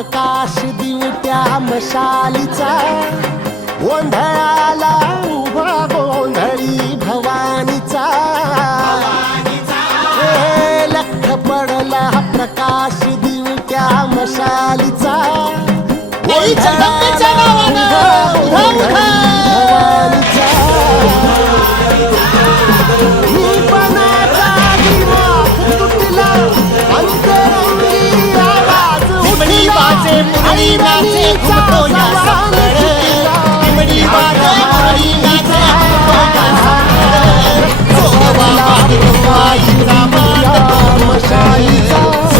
प्रकाश दिवट्या मशालीचा. गोंधळाला उभा गोंधळी भवानीचा. हे लख पडला प्रकाश दिवट्या मशालीचा. उठला. घुमतो या साखर. चिमणी वाजे, मुरळी घुमतो या साखर. जोगवा मागतो आईचा मान. मशालीचा गोंधळाला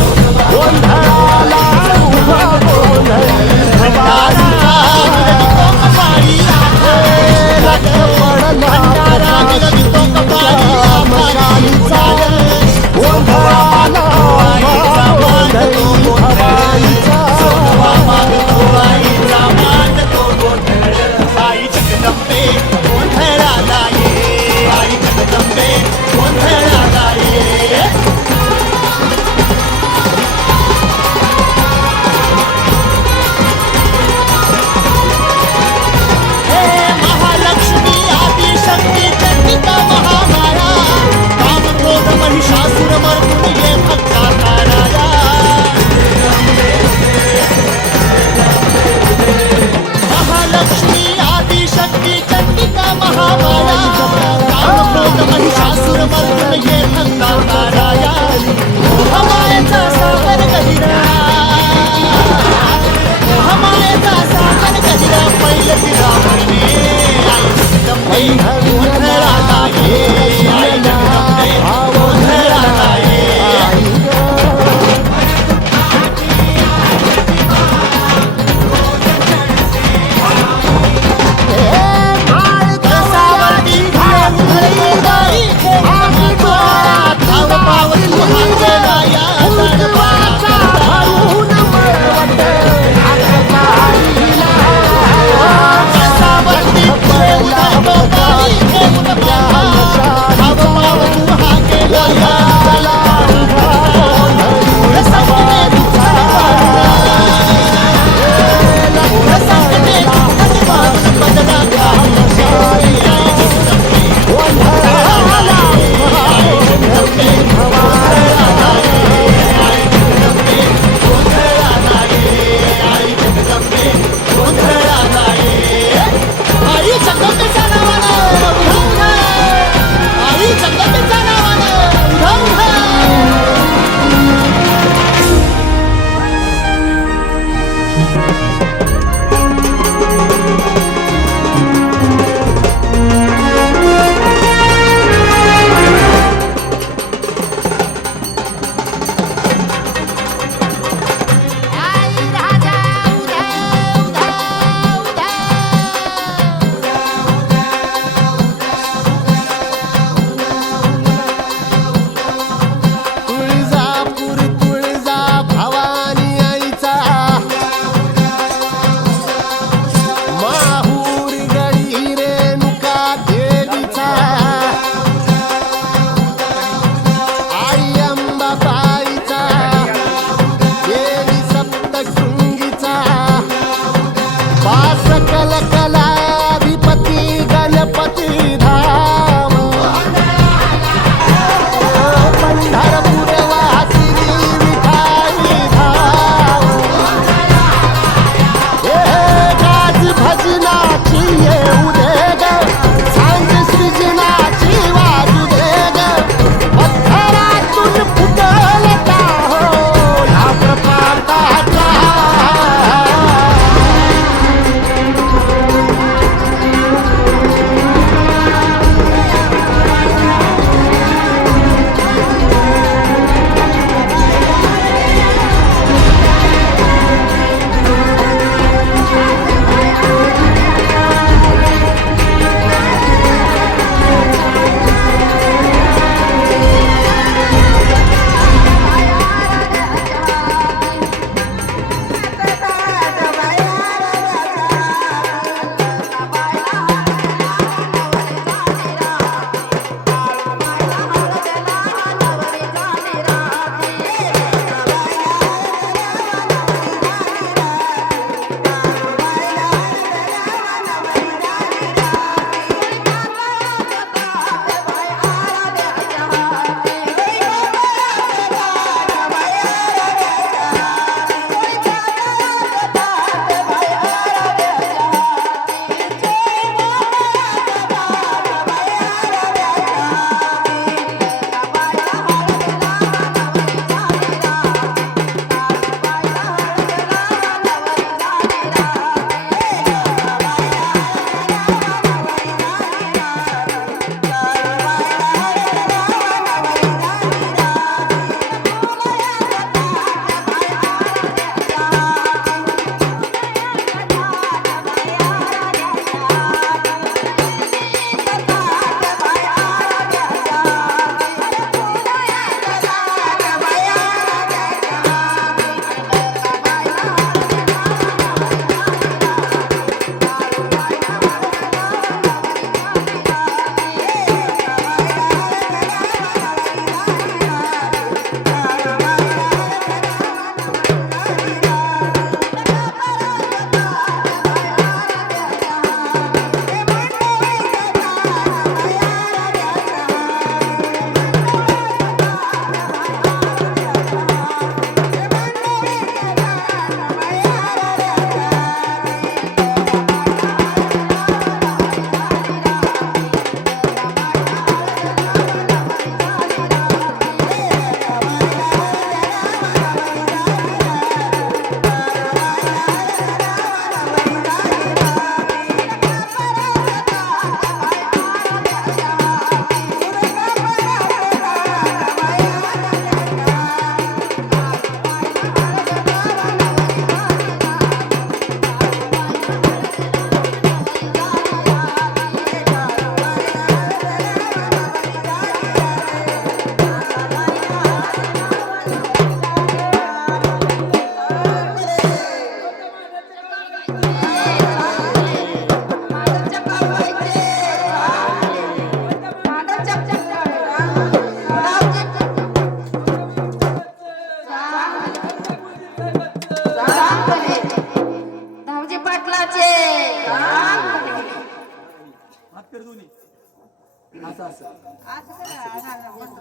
असं असं.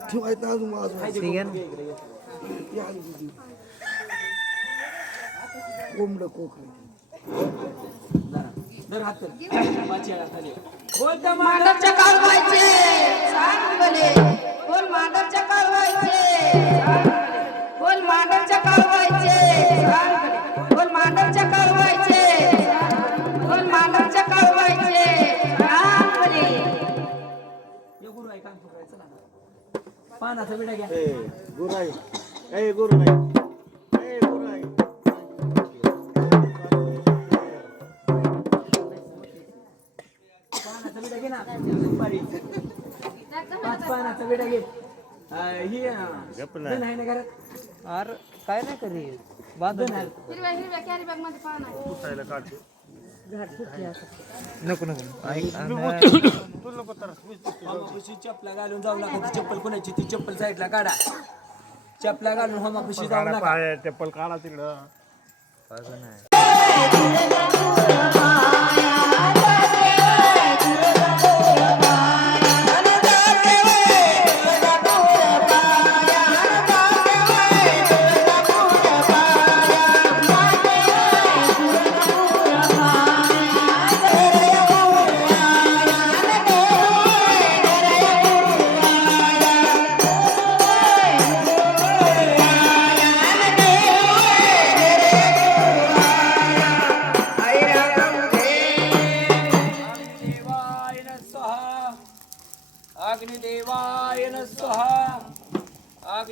ठेवायचं अजून अजून कोंबड कोकरे मांडपच्या काल व्हायचे बोल मांडपच्या काल व्हायचे ए गुराई. ए गुराई. घे ना. दुपारी. पाच पानाचा विडा घे. आ, ही आ, काय नाही करी बांधून हिरव्या हिरव्या कॅरी बॅगमध्ये पान नको नको. चपला घालून जाऊ नका ती चप्पल कोणाची ती चप्पल साईडला काढा चपला घालून हमापशी जाऊ नका चप्पल काढा तिकडं. नाही.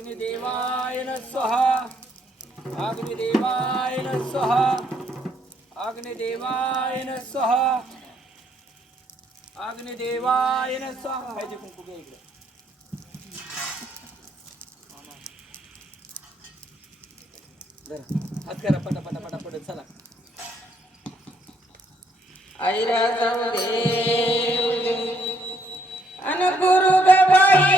अग्निदेवाय स्वहा स्वाहा अग्निदेवाय स्वहा स्वाहा अग्निदेवाय न स्वाहा अग्निदेवाय न स्वाहा ह्याचे कुंकू घ्या चला आई राजा बाई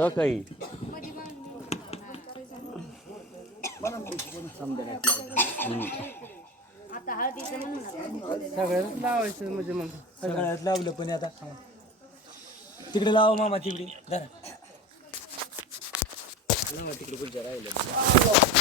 हो काही आता हळदीचं म्हणून सगळ्यात लावायचं म्हणजे मग. सगळ्यात लावलं पण आता. तिकडे लावा मामा तिकडे. धरा. लावा तिकडे पुढच्या राहिलं